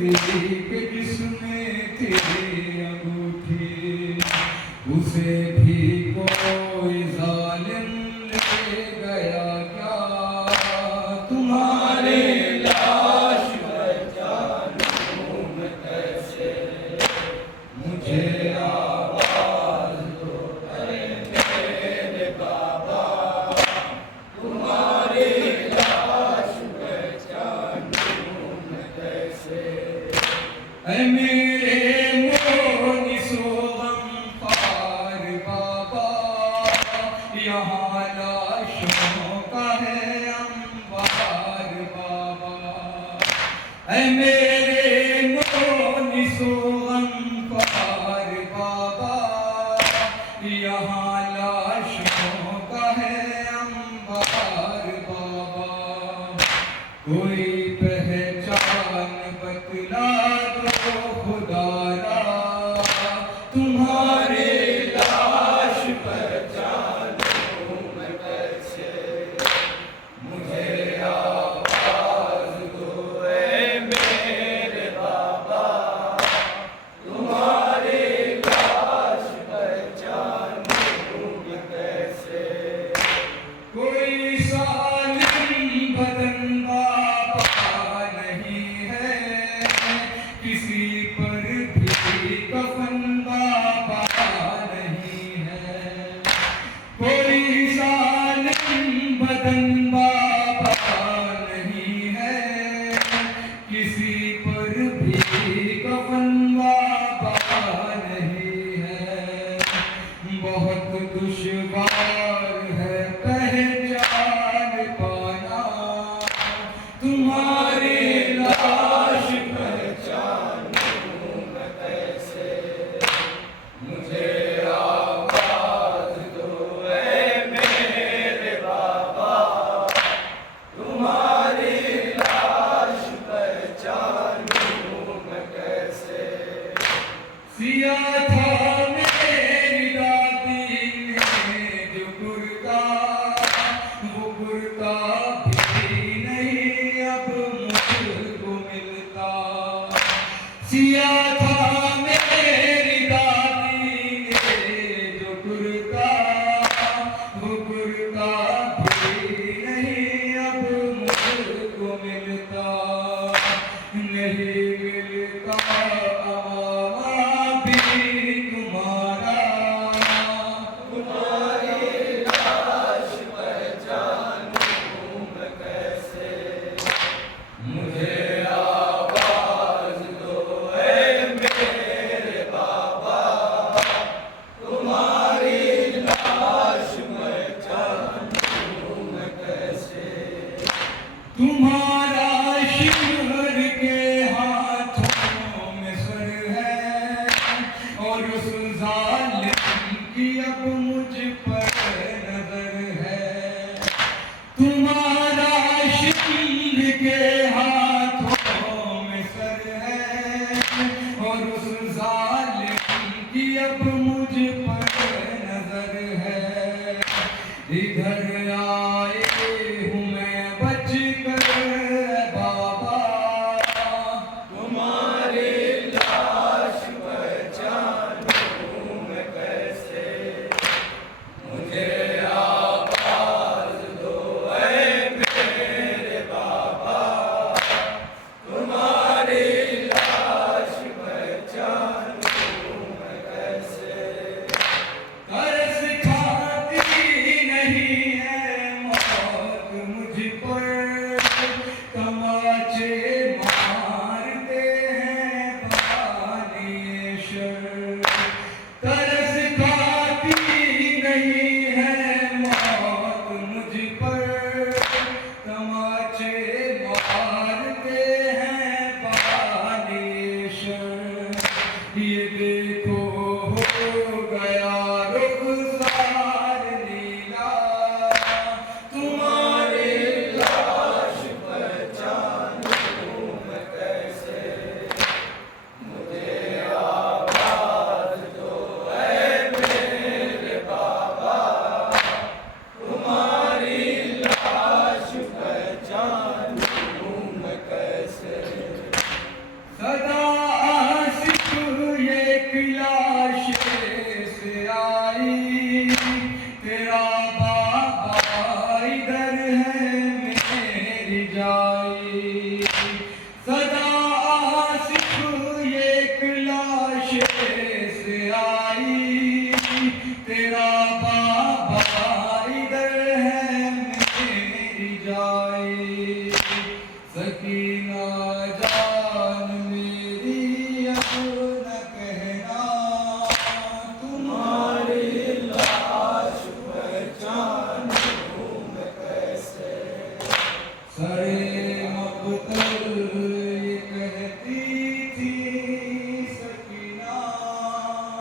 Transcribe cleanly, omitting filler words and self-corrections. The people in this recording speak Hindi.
थी कि जिसमें तेरी अंगूठी, उसे भी कोई जालिम ले गया क्या? तुम्हारे लाश पहचानूं मैं कैसे? मुझे आवाज दो अरे मेरे बाबा, तुम्हारी लाश पहचानूं मैं कैसे? ऐ मेरे मोनिसो गमख्वार बाबा, यहाँ लाशों का है अंबार बाबा। ऐ मेरे मोनिसो गमख्वार बाबा, यहाँ लाशों का है अंबार बाबा। कोई पहचान बतला दो खुदारा, तुम्हारे लाश पहचानूं मैं कैसे? मुझे आवाज दो ऐ मेरे बाबा, तुम्हारी लाश पहचानूं मैं कैसे? कोई सालिम बदन बाबा नहीं है, किसी पर भी कफन बाबा नहीं है। कोई सालिम बदन बाबा नहीं है, किसी पर भी कफन बाबा नहीं है। बहुत दुश्वार है पहचान पाना, तुम्हारी लाश पहचानूं मैं कैसे? मुझे आवाज दो ऐ मेरे बाबा, तुम्हारी लाश पहचानूं मैं कैसे? सिया था मेरी दादी ने जो कुर्ता, वो कुर्ता भी नहीं अब मुझको मिलता। सिया था मेरी दादी ने जो कुर्ता, वो कुर्ता भी नहीं अब मुझको मिलता। नहीं मिलता अमामा भी तुम्हारा, तुम्हारी लाश पहचानूं मैं कैसे? मुझे आवाज दो ऐ मेरे बाबा, तुम्हारी लाश पहचानूं मैं कैसे? तुम्हारा शिमर के हाथों में सर है, और उस जालिम की अब मुझ पर नजर है। तुम्हारा शिमर के हाथों में सर है, और उस जालिम की अब मुझ पर नजर है। इधर आए हूँ मैं बच कर बाबा, तुम्हारी लाश पहचानूं मैं कैसे? मुझे आवाज दो ऐ मेरे बाबा, जाए।